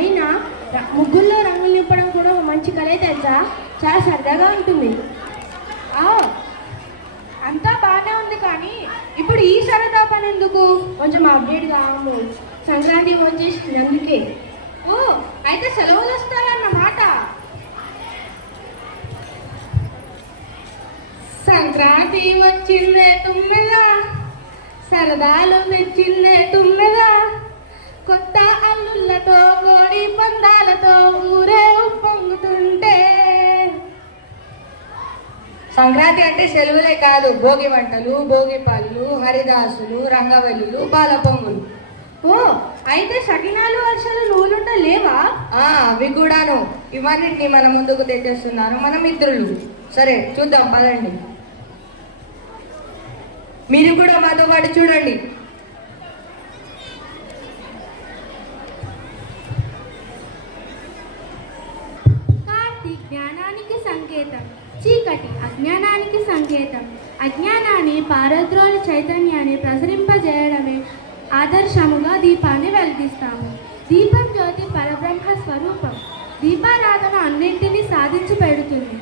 అయినా ముగ్గుల్లో రంగులు నింపడం కూడా ఒక మంచి కళే తెలుసా, చాలా సరదాగా ఉంటుంది. అంతా బాగానే ఉంది, కానీ ఇప్పుడు ఈ సరదా పని ఎందుకు? కొంచెం అప్డేట్ కావాలి, సంక్రాంతి వచ్చేసింది అందుకే. ఓ, అయితే సెలవులు వస్తాయన్నమాట. సంక్రాంతి వచ్చిందే తుమ్మెదా, సరదాలు తెచ్చిందే తుమ్మెదా, కొత్త అల్లుళ్ళతో కోడి పందాలతో ఊరే ఉప్పొంగుతుంటే. సంక్రాంతి అంటే సెలవులే కాదు, భోగి వంటలు, భోగి పళ్ళు, హరిదాసులు, రంగవల్లులు, పాల పొంగులు. ఓ, అయితే సకినాలు వర్షాలు నూలుంట లేవా? అవి కూడాను. ఇవన్నిటిని మన ముందుకు తెచ్చేస్తున్నారు మన మిత్రులు. సరే చూద్దాం పదండి. మీరు కూడా మాతో పాటు చూడండి. కాంతి జ్ఞానానికి సంకేతం, చీకటి అజ్ఞానానికి సంకేతం. అజ్ఞానాన్ని పారద్రోలి చైతన్యాన్ని ప్రసరింపజేయడమే ఆదర్శముగా దీపాన్ని వెలిగిస్తాము. దీపం జ్యోతి పరబ్రహ్మ స్వరూపం. దీపారాధన అన్నింటినీ సాధించి పెడుతుంది.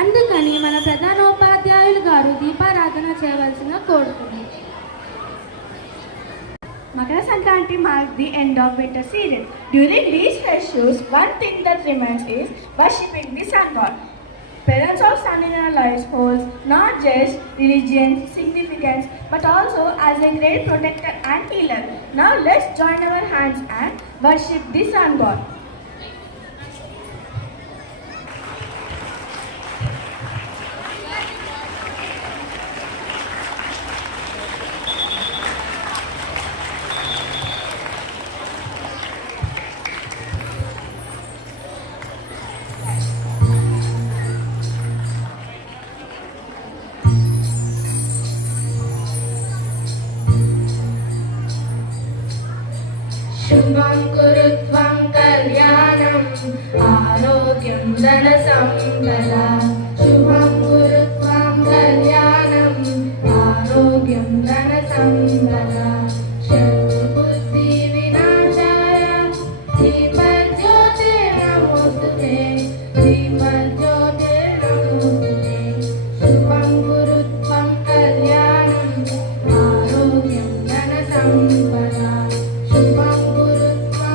అందుకని మన ప్రధానోపాధ్యాయులు గారు దీపారాధన చేయవలసిందిగా కోరుతుంది. Makara Sankranti marks the end of winter season. During these festivals, one thing that remains is worshipping the sun god. Presence of sun in our lives holds not just religious significance but also as a great protector and healer. Now let's join our hands and worship the sun god. శుభం కురుత్వం కళ్యాణం ఆరోగ్యం ధన సంపద. శుభం కురుత్వం కళ్యాణం ఆరోగ్యం ధన సంపద. శత్రు బుద్ధి వినాశాయ దీపజ్యోతి నమోస్తుతే, దీపజ్యోతి నమోస్తుతే. శుభం కురుత్వం కళ్యాణం ఆరోగ్యం ధన సంపద. శుభం కురుత్వం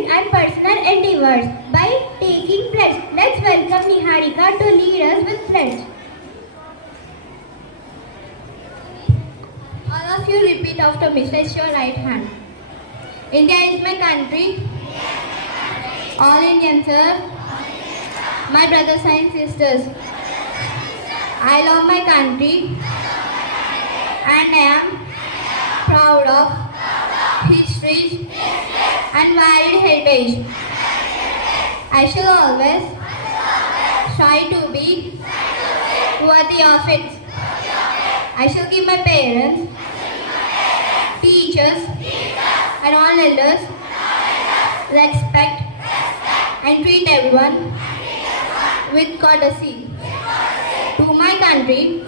academic and personal endeavors by taking pledge. Let's welcome Niharika to lead us with pledge. All of you repeat after me. Stretch your right hand. India is my country. All Indians are my brothers and sisters. I love my country and I am proud of history and varied heritage. I shall always try to be worthy of it. I shall give my parents, teachers, and all elders respect and treat everyone with courtesy. To my country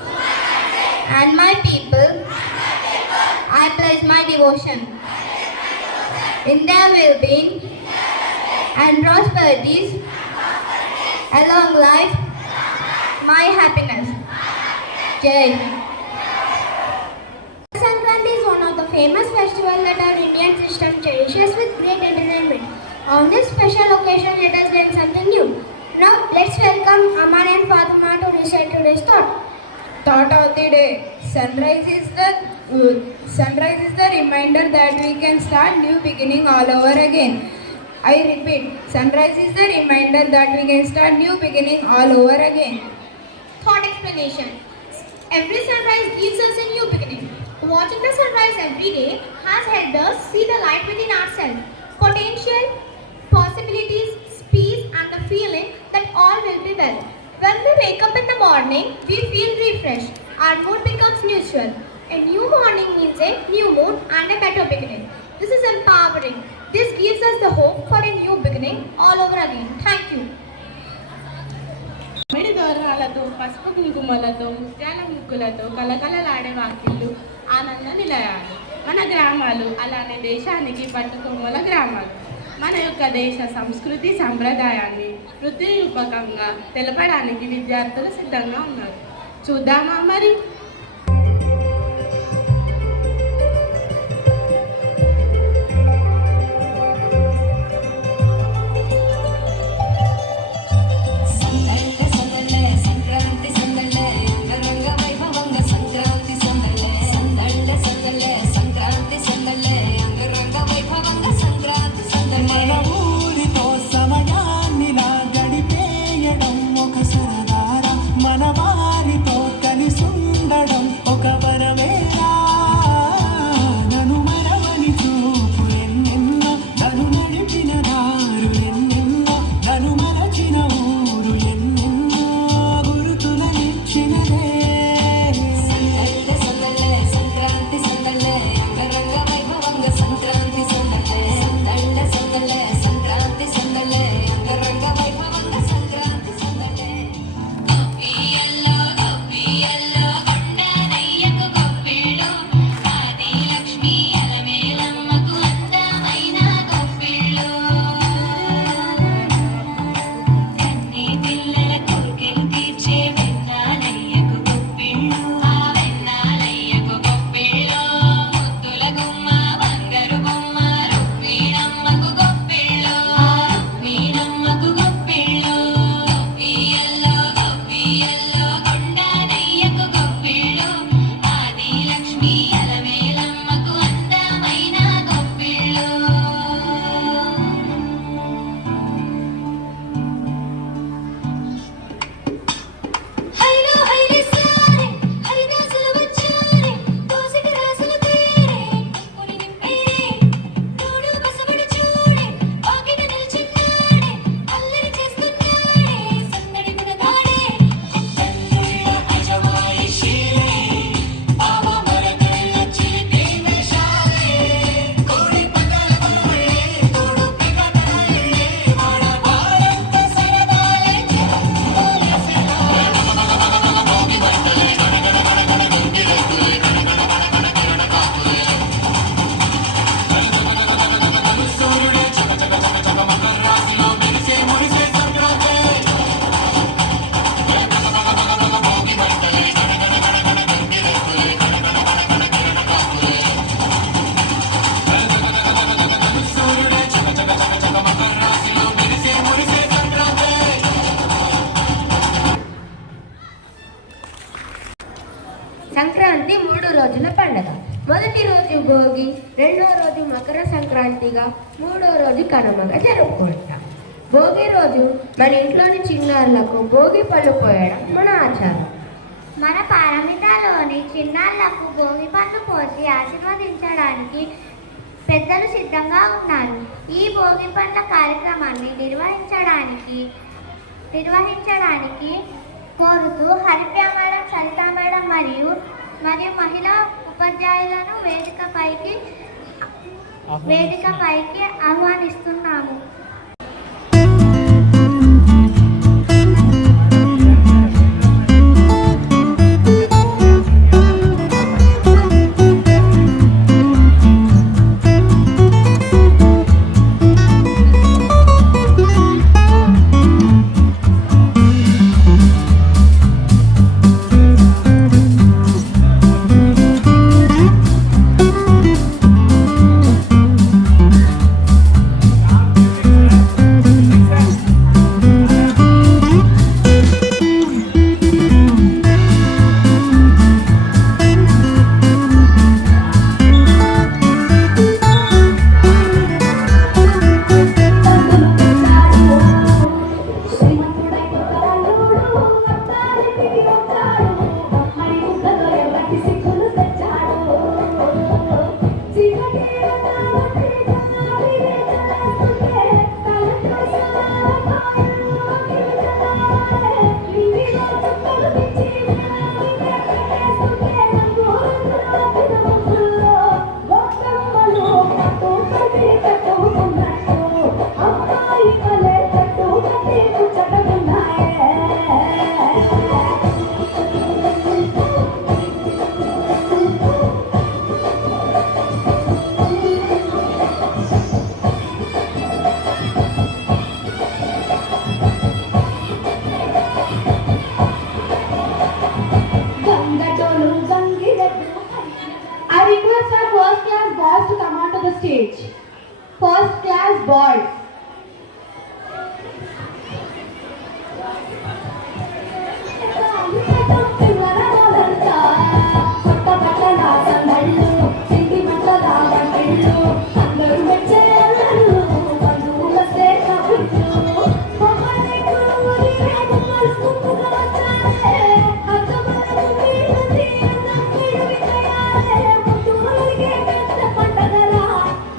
and my people, I pledge my devotion. In their well-being and prosperities, a long life, my happiness. Jai Hind. Sankranti is one of the famous festivals that our Indian system cherishes with great entertainment. On this special occasion, let us learn something new. Now, let's welcome Aman and Fatima to recite today's thought. Thought of the day. Sunrise is the reminder that we can start new beginning all over again. I repeat, sunrise is the reminder that we can start new beginning all over again. Thought explanation. Every sunrise gives us a new beginning. Watching the sunrise every day has helped us see the light within ourselves, potential, possibilities, peace, and the feeling that all will be well. When we wake up in the morning, we feel refreshed. Our mood becomes neutral. A new morning means a new mood and a better beginning. This is empowering. This gives us the hope for a new beginning all over again. Thank you. మిడి దోరణాలతో పసుపు కుంకుమలతో ముత్యాల ముగ్గులతో కలకలలాడే వాకిళ్ళు ఆనంద నిలయాలు. మన గ్రామాలు అలానే దేశానికి పట్టుకొమ్మల గ్రామాలు. మన యొక్క దేశ సంస్కృతి సంప్రదాయాన్ని వృత్తిరూపకంగా తెలపడానికి విద్యార్థులు సిద్ధంగా ఉన్నారు. చూద్దామా మరి? మన ఊరితో సమయాన్నిలా గడిపేయడం ఒక సరదారా, మన వారితో కలిసుండ మకర సంక్రాంతిగా, మూడో రోజు కనుమగా జరుపుకుంటాం. భోగి రోజు మన ఇంట్లోని చిన్నారులకు భోగి పళ్ళు పోయడం మన ఆచారం. మన పారమితాలోని చిన్నారులకు భోగి పండ్లు పోసి ఆశీర్వదించడానికి పెద్దలు సిద్ధంగా ఉన్నారు. ఈ భోగి పండ్ల కార్యక్రమాన్ని నిర్వహించడానికి కోరుతూ హరిప్రియ మేడం, సరిత మేడం మరియు మహిళా ఉపాధ్యాయులను వేదికపైకి ఆహ్వానిస్తున్నాము. I request our first class boys to come onto the stage. First class boys.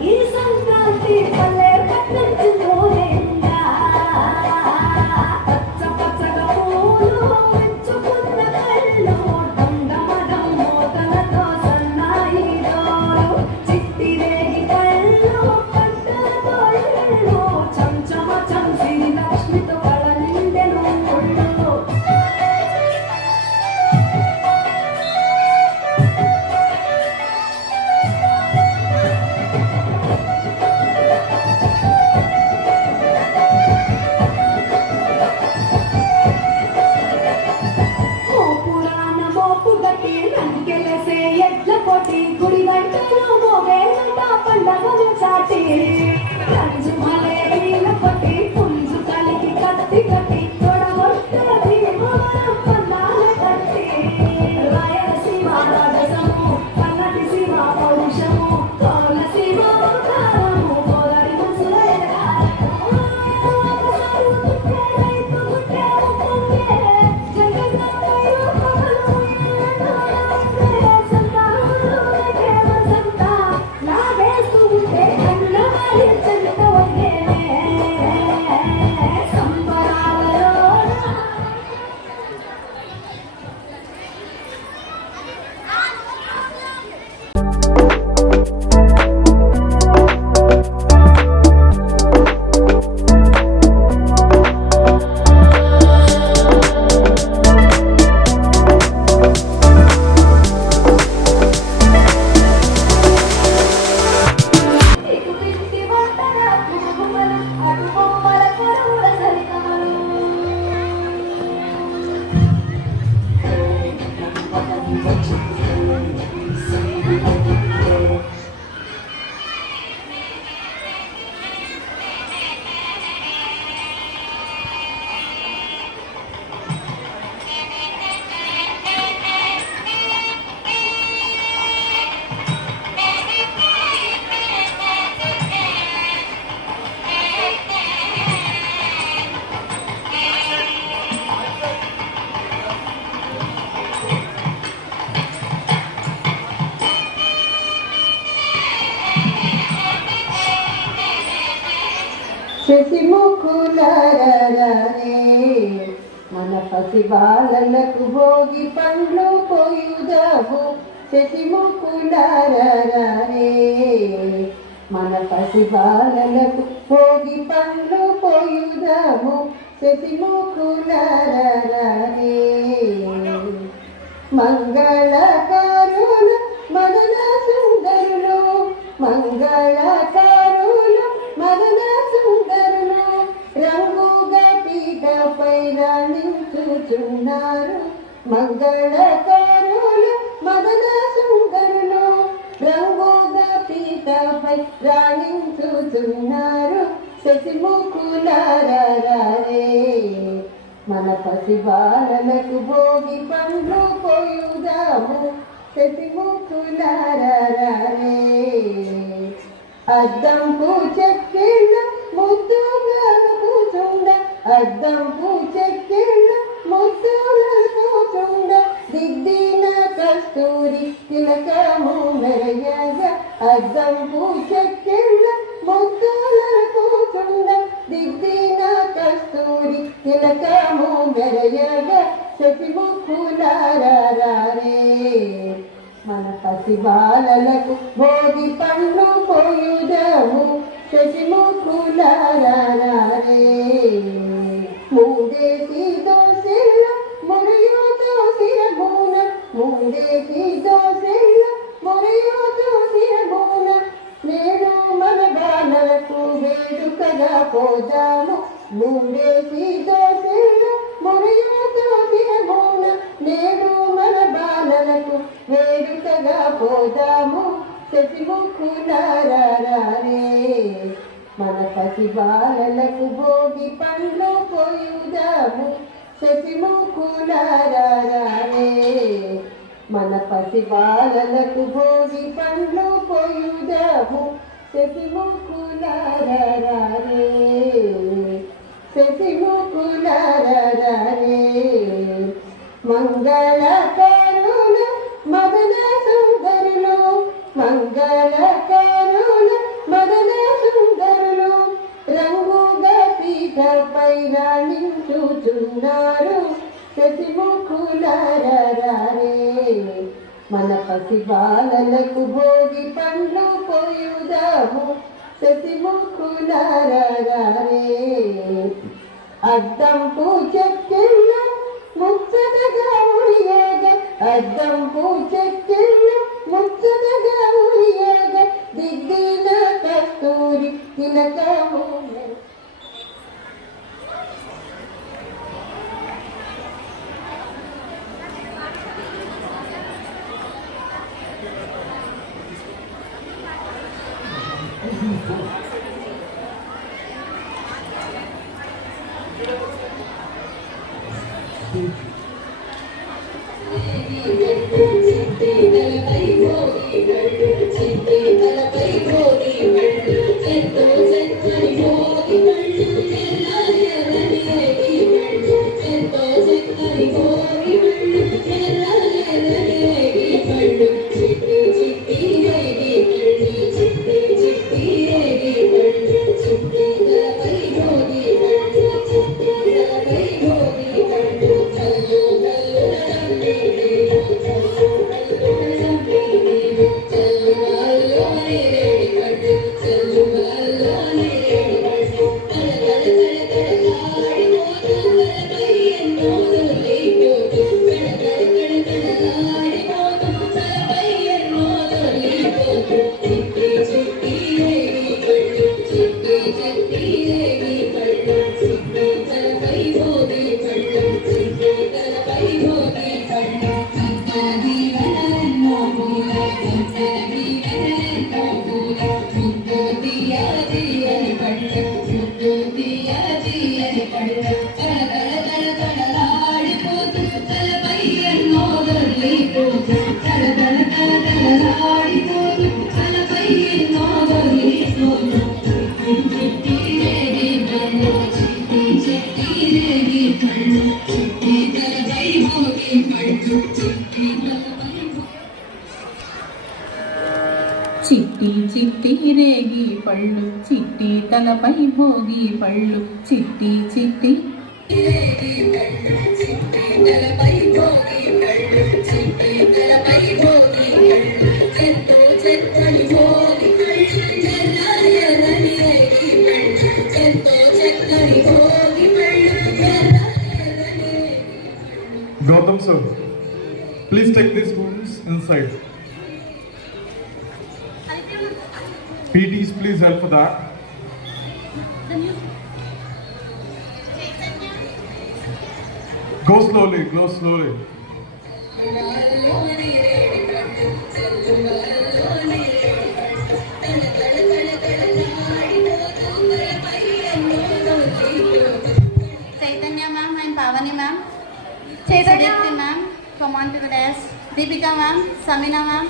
Is శశిముఖులారరే మన పసిబాలలకు భోగి పండ్లు పోయుదాము శశిముఖులారరే మన పసిబాలలకు భోగి పండ్లు పోయుదాము శశిముఖులారరే మంగళకారుల మదన సుందరులు మంగళకారుల మదన సుందరులు రంగుగా పీఠపై రాణించుచున్నారు మంగళకారుల మదన సుందరులు రంగుగా పీఠపై రాణించుచున్నారు శశిముఖులారరే మన పసిబాలలకు భోగి పండ్లు పోయుదాము శశిముఖులారరే అద్దంపు చెక్కిళ్ళ ముద్దుగా కూచుండ అద్దంపు చెక్కిళ్ళ ముద్దుగా కూచుండ దిద్దిన కస్తూరి తిలకము మెరయగా అద్దంపు చెక్కిళ్ళ ముద్దుగా కూచుండ దిద్దిన కస్తూరి తిలకము మెరయగా శశిముఖులారరే మన పసిబాలలకు భోగి పండ్లు పోయుదాము శశిముఖులారరే మూడేసి దోసెల్ల మొరయుతో సిరగూన మూడేసి దోసెల్ల మొరయుతో సిరగూన నేను మన బాలలకు వేడుకగా పోదాము మూడేసి దోసెల్ల మొరయుతో సిరగూన నేను మన బాలలకు వేడుకగా పోదాము శశిముఖులారరే మన పసిబాలలకు భోగి పండ్లు పోయుదాము శశిముఖులారరే మన పసిబాలలకు భోగి పండ్లు పోయుదాము శశిముఖులారరే శశిముఖులారరే మంగళకారుల మదన సుందరులు మంగళకారుల మదన సుందరులు రంగుగా పీఠపై రాణించుచున్నారు శశిముఖులారరే మన పసిబాలలకు భోగి పండ్లు పోయుదాము శశిముఖులారరే అద్దంపు చెక్కిళ్ళ ముచ్చటగా ఉడియగ అద్దంపు చెక్కిళ్ళ ముచ్చటగా ఉడియగ దిద్దిన కస్తూరి తిలకము చిట్టి చిట్టి రేగి పళ్ళు చిట్టి తలపై భోగి పళ్ళు చిట్టి చిట్టి Gautam sir, please take these students inside. PTs, please help for that. Go slowly, go slowly. Chaitanya ma'am and Pavani ma'am. Chaitanya ma'am, come on to the desk. Deepika ma'am, Samina ma'am.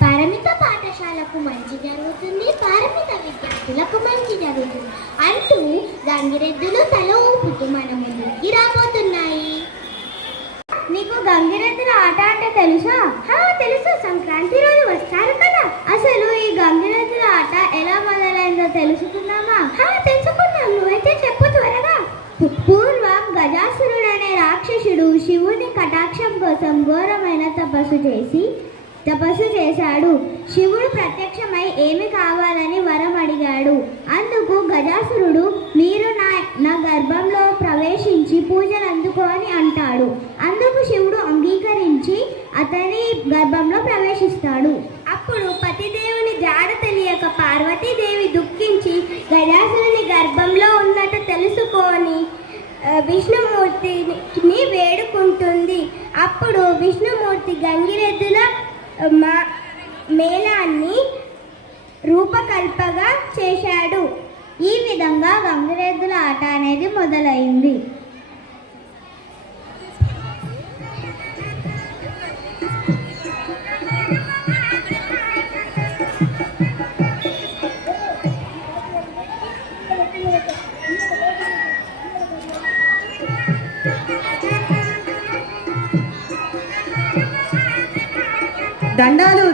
Paramita పాఠశాలకు మంచి జరుగుతుంది, పారమిత విద్యార్థులకు మంచి జరుగుతుంది అంటూ గంగిరెద్దులు తల ఊపుతూ మన ముందుకి రాబోతున్నాయి. నీకు గంగిరెద్దుల ఆట అంటే తెలుసా? తెలుసు, సంక్రాంతి రోజు వస్తారు కదా. అసలు ఈ గంగిరెద్దుల ఆట ఎలా మొదలైందో తెలుసుకుందామా? తెలుసుకుందాం, నువ్వైతే చెప్పు త్వరగా. పూర్వం గజాసురుడు అనే రాక్షసుడు శివుని కటాక్షం కోసం ఘోరమైన తపస్సు చేశాడు. శివుడు ప్రత్యక్షమై ఏమి కావాలని వరం అడిగాడు. అందుకు గజాసురుడు, మీరు నా గర్భంలో ప్రవేశించి పూజలు అందుకోని అంటాడు. అందుకు శివుడు అంగీకరించి అతని గర్భంలో ప్రవేశిస్తాడు. అప్పుడు పతిదేవుని జాడ తెలియక పార్వతీదేవి దుఃఖించి గజాసురుని గర్భంలో ఉన్నట్టు తెలుసుకొని విష్ణుమూర్తిని వేడుకుంటుంది. అప్పుడు విష్ణుమూర్తి గంగిరెద్దుల మేళాన్ని రూపకల్పగా చేశాడు. ఈ విధంగా గంగిరెద్దుల ఆట అనేది మొదలైంది.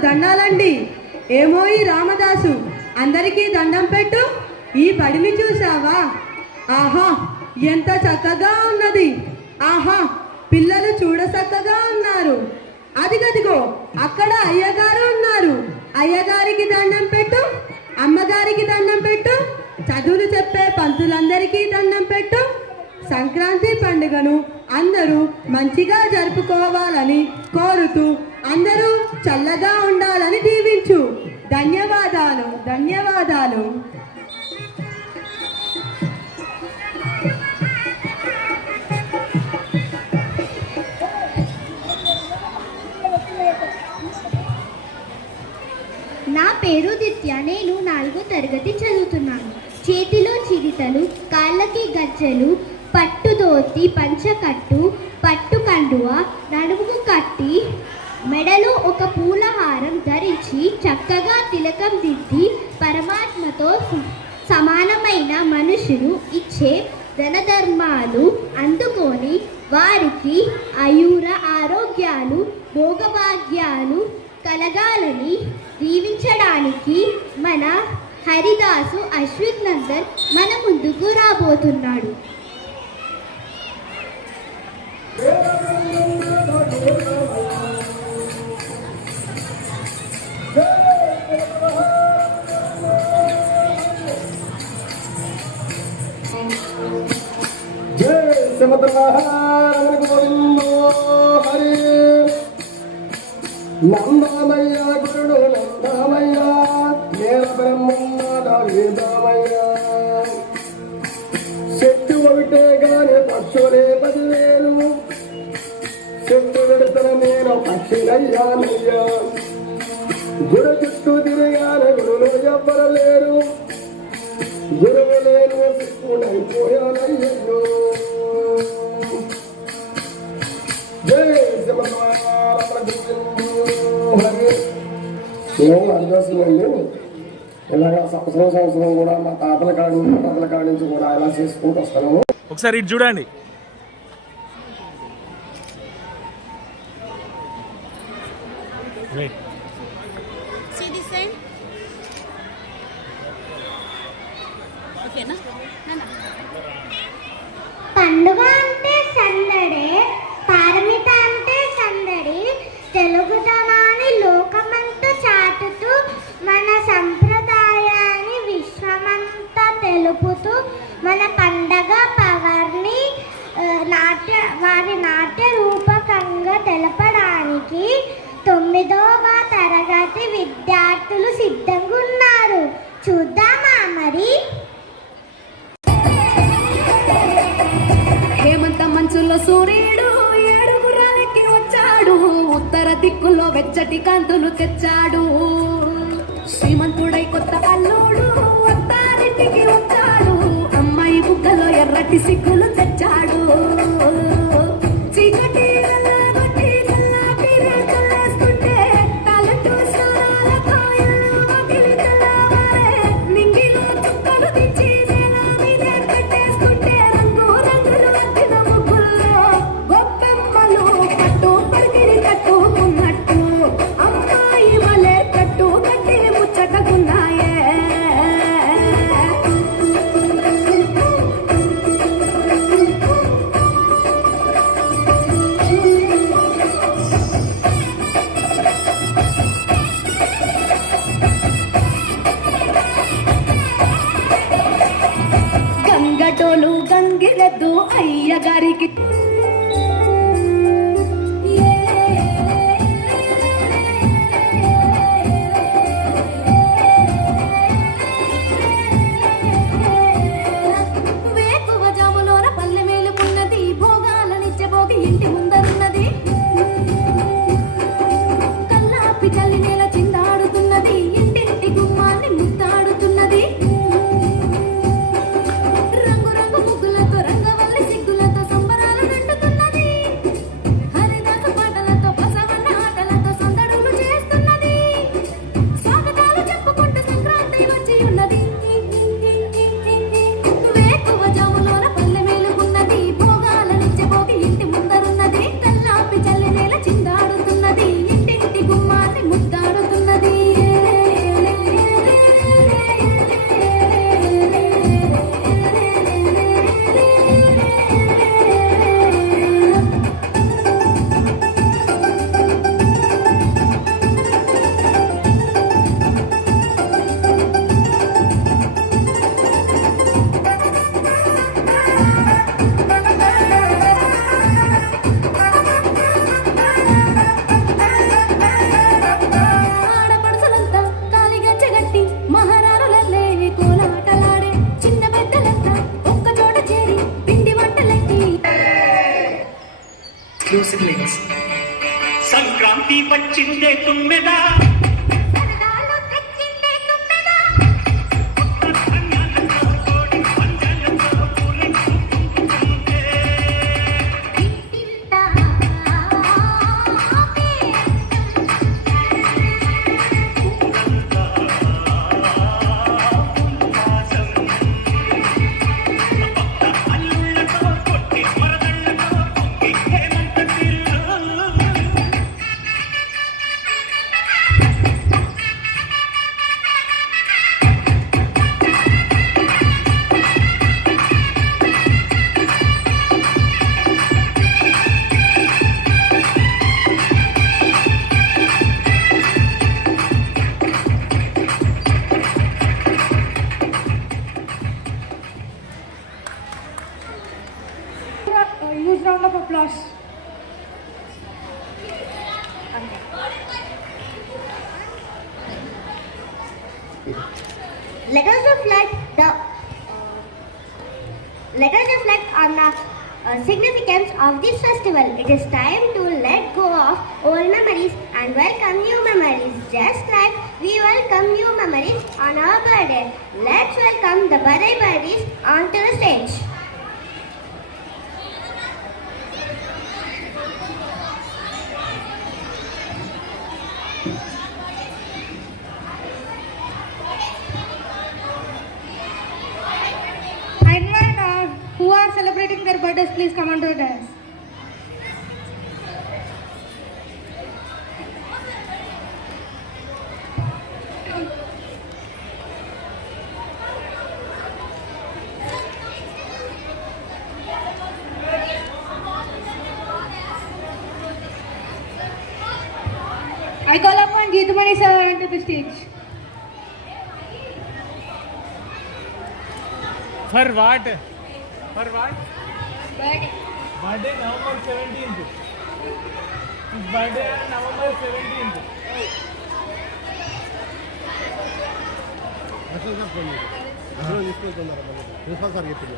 దండాలండి. ఏమోయి రామదాసు, అందరికీ దండం పెట్టు. ఈ బడిని చూసావా? ఆహా, ఎంత చక్కగా ఉన్నది. ఆహా, పిల్లలు చూడ చక్కగా ఉన్నారు. అదిగదిగో అక్కడ అయ్యగారు ఉన్నారు. అయ్యగారికి దండం పెట్టు, అమ్మగారికి దండం పెట్టు, చదువులు చెప్పే పంతులందరికీ దండం పెట్టు. సంక్రాంతి పండుగను అందరూ మంచిగా జరుపుకోవాలని కోరుతూ అందరూ చల్లగా ఉండాలని దీవించు. ధన్యవాదాలు, ధన్యవాదాలు. నా పేరు దిత్య. నేను 4వ తరగతి చదువుతున్నాను. చేతిలో చిరితలు, కాళ్ళకి గజ్జెలు, పట్టు ధోతి, పంచకట్టు, పట్టు కండువ నడుముకు కట్టి, మెడలో ఒక పూలహారం ధరించి చక్కగా తిలకం దిద్ది పరమాత్మతో సమానమైన మనుషులు ఇచ్చే ధనధర్మాలు అందుకొని వారికి ఆయుర ఆరోగ్యాలు భోగభాగ్యాలు కలగాలని దీవించడానికి మన హరిదాసు అశ్విత్ నందన్ మన ముందుకు రాబోతున్నాడు. నందామయ్య గురుడు నందామయ్య నేల బ్రహ్మయ్య చెట్టు ఒకటే గాని పక్షులే 10,000 చెట్టు విడతల నేను పక్షినయ్యానయ్యా గురు చుట్టూ తిరిగాను గురులు ఎవ్వరు లేరు గురువు లేను సిక్కునైపోయానయ్యో అర్థమవుతుందండి. ఇలాగ సంవత్సరం కూడా మా తాతల కాడి నుంచి కూడా ఇలా చేసుకుంటూ వస్తాను. ఒకసారి ఇటు చూడండి. పండుగ అంటే సందడే, పారమిత అంటే సందడి, తెలుగుదనాన్ని లోకమంతా చాటుతూ మన సంప్రదాయాన్ని విశ్వమంతా తెలుపుతూ మన పండగ పవర్ని వారి నాట్య రూపకంగా తెలపడానికి 9వ తరగతి విద్యార్థులు సిద్ధంగా ఉన్నారు. చూద్దామా మరి? హేమంత మంచుల్లో సూర్యుడు 7 గుర్రాలెక్కి వచ్చాడు. ఉత్తర దిక్కుల్లో వెచ్చటి కాంతులు తెచ్చాడు. శ్రీమంతుడై కొత్త అల్లుడు అత్తారింటికి వచ్చాడు. అమ్మాయి బుగ్గలో ఎర్రటి సిగ్గులు తెచ్చాడు. చీకటి వెళ్ళగొట్టి కల్లాపి రేఖలేస్తుంటే తలటు స్నానాలతో ఇల్లు వాకిలి తెల్లవారే. నింగిలో చుక్కలు దించి నేల మీదే పెట్టేస్తుంటే రంగు రంగులు వచ్చిన ముగ్గుల్లో గొప్పెమ్మలు కట్టు పరిగిరి కట్టుకున్నట్టు అమ్మాయి వలె కట్టు కట్టి ముచ్చటకున్నాయే. గంగటోలు గంగిరెద్దు అయ్యగారికి వేకువ జాములోన పల్లె మేలుకున్నది. భోగాలనిచ్చబోగి ఇంటి ముందరున్నది. కల్లాపి చల్లి నేల చిందాడుతున్నది. ఇంటింటి గుమ్మాన్ని ముద్దాడుతున్నది. రంగు రంగు ముగ్గులతో రంగవల్లి సిగ్గులతో సంబరాలు నిండుతున్నది. హరిదాస పాటలతో బసవన్న ఆటలతో సందడులు చేస్తున్నది. స్వాగతాలు చెప్పుకుంటూ సంక్రాంతి వచ్చి ఉన్నది. వేకువ జాములోన పల్లె మేలుకున్నది. భోగాలనిచ్చబోగి ఇంటి ముందరున్నది. కల్లాపి చల్లి నేల చిందాడుతున్నది. ఇంటింటి గుమ్మాన్ని ముద్దాడుతున్నది. ఆడపడుచులంతా కాలిగచ్చగట్టి మహారాణులల్లే కోలాటలాడే. చిన్న పెద్దలంతా ఒక్క చోట చేరి పిండి వంటలెట్టి సంక్రాంతి వచ్చిందే తుమ్మెదా huge round of applause. Let us reflect on the significance of this festival. It is time to let go of old memories and welcome new memories. Just like we welcome new memories on our birthday, let's welcome the birthday birdies onto the stage. I invite who are celebrating their birthdays, please come on to the dais. I call upon Geetumani sir onto the stage. For what? For what? Birthday. Birthday November 17th. His birthday on November 17th. Principal sir చెప్పింది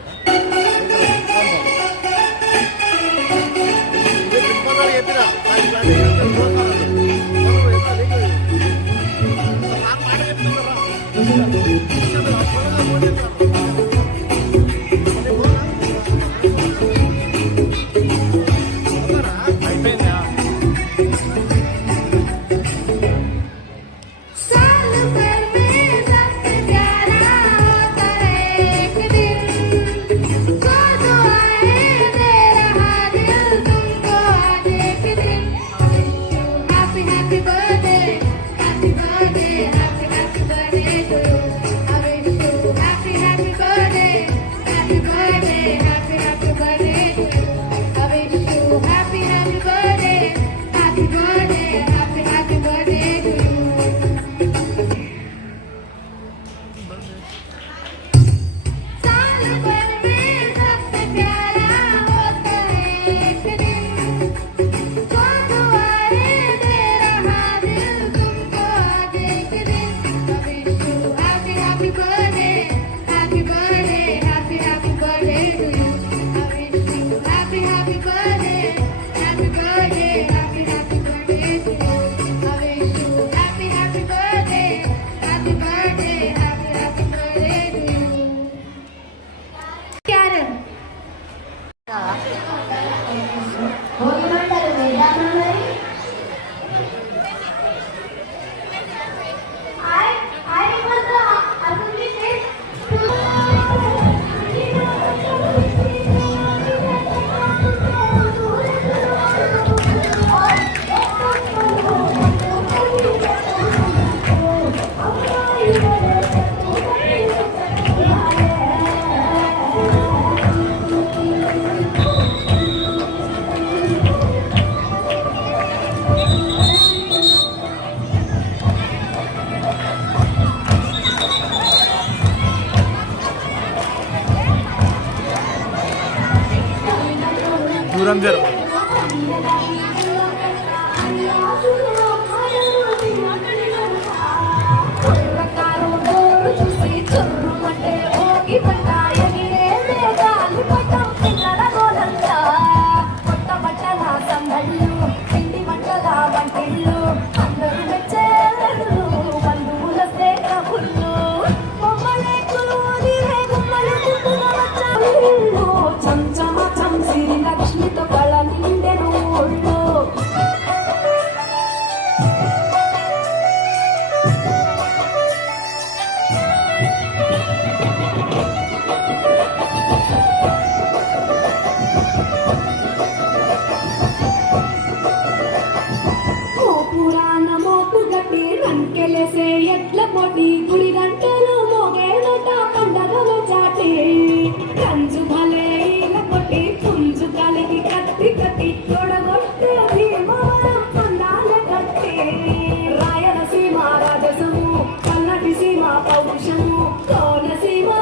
అయిపోయిందా? దూరం జరుగు. కోనసీమ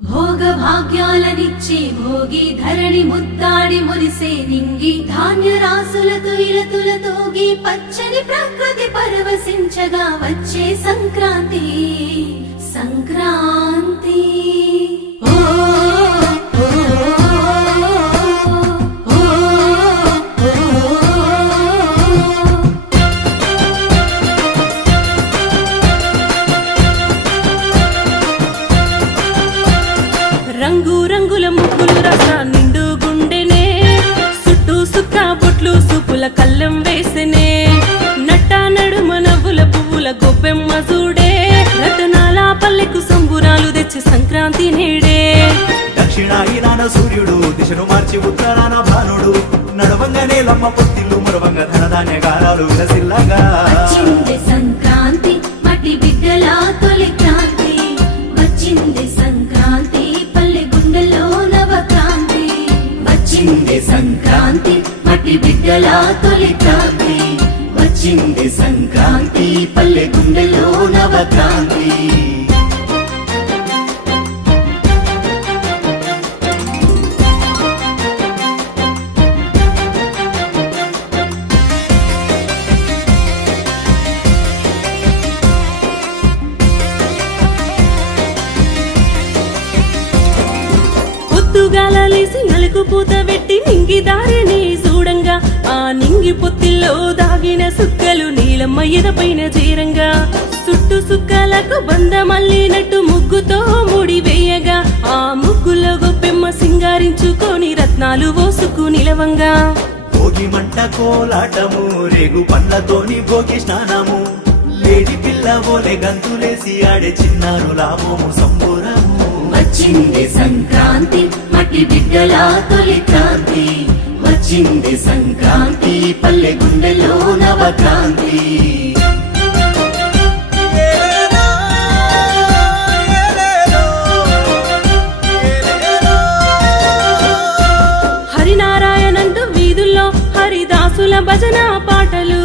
భోగ భాగ్యాలనిచ్చే భోగి ధరణి ముద్దాడి మురిసే నింగి ధాన్య రాసులతో ఇలతులతోగి పచ్చని ప్రకృతి పరవశించగా వచ్చే సంక్రాంతి సంక్రాంతి రంగు రంగుల ముగ్గులు రస నిండు గుండెనే చుట్టూ సుక్క బొట్లు సూపుల కళ్ళెం వేసెనే నట్ట నడుమ నవ్వుల పువ్వుల గొప్పెమ్మ చూడే రతనాల పల్లెకు సంబురాలు తెచ్చి సంక్రాంతి నేడే దక్షిణాయనాన సూర్యుడు దిశను మార్చి ఉత్తరాన భానుడు నడవంగానే లమ్మ పొత్తిల్లు మరవంగ ధనధాన్య గారాలు విలసిల్లగా వచ్చింది సంక్రాంతి మట్టి బిడ్డల తొలి క్రాంతి మట్టి బిడ్డల తొలి క్రాంతి వచ్చింది సంక్రాంతి పల్లె గుండెలో నవక్రాంతి పొద్దుగాలేసి నలుగు పూత పెట్టి నింగి దారిని చూడంగా ఆ నింగి పొత్తిల్లో దాగిన సుక్కలు నీలమ్మ ఎదపైన చేరంగా చుట్టు సుక్కలకు బంధమల్లినట్టు ముగ్గుతో ముడి వేయగా ఆ ముగ్గులో గొప్పెమ్మ సింగారించుకొని రత్నాలు పోసుకు నిలవంగా భోగి మంట కోలాటము రేగు పండ్లతోని భోగి స్నానము లేడి పిల్ల బోలే గంతులేసి ఆడే చిన్నారు లాభము సంబురము వచ్చింది సంక్రాంతి మట్టి బిడ్డల తొలి క్రాంతి వచ్చింది సంక్రాంతి పల్లె గుండెలో నవక్రాంతి హరినారాయణంటూ వీధుల్లో హరిదాసుల భజన పాటలు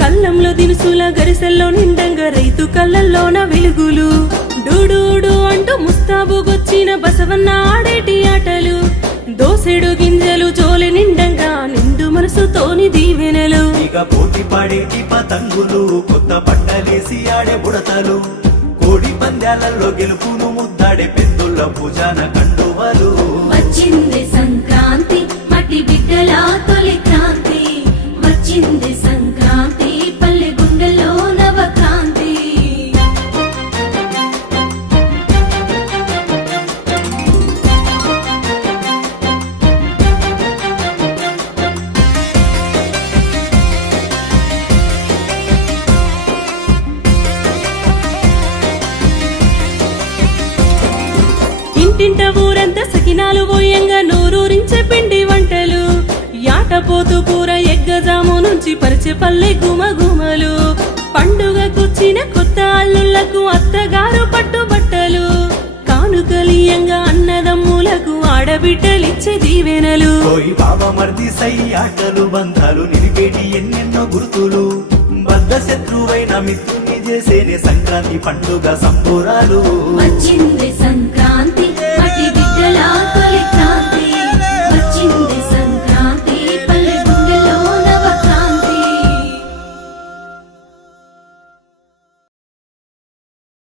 కళ్ళంలో దినుసుల గరిసెల్లో నిండంగా రైతు కళ్ళల్లోన వెలుగులు డూడూడు అంటూ ముస్తాబుగొచ్చిన బసవన్న ఆడేటి ఆటలు దోసెడు గింజలు జోలె నిండంగా నిండు మనసుతోని దీవెనలు ఇక పోటీ పడేటి పతంగులు కొత్త బట్టలేసి ఆడే బుడతలు కోడి పందాలలో గెలుపును ముద్దాడే పెద్దుల పూజాన కండువలు వచ్చింది సంక్రాంతి మట్టి బిడ్డల తొలి క్రాంతి వచ్చింది సంక్రాంతి పల్లె గుండెలో నవక్రాంతి ఇంటింట ఊరంతా సకినాలు పోయంగా నోరూరించే పిండి వంటలు యాటపోతు కూర ఎగ్గజాము నుంచి పరిచే పల్లె గుమగుమలు పండుగకొచ్చిన కొత్త అల్లుళ్లకు అత్తగారు పట్టుబట్టలు కానుకలియంగా అన్నదమ్ములకు ఆడబిడ్డలిచ్చే దీవెనలు పోయి బాబా మర్ది సై ఆటలు బంధాలు నిలిపేటి ఎన్నెన్నో గుర్తులు బద్ద శత్రువైన మిత్రుని చేసేనే సంక్రాంతి పండుగ సంబురాలు వచ్చింది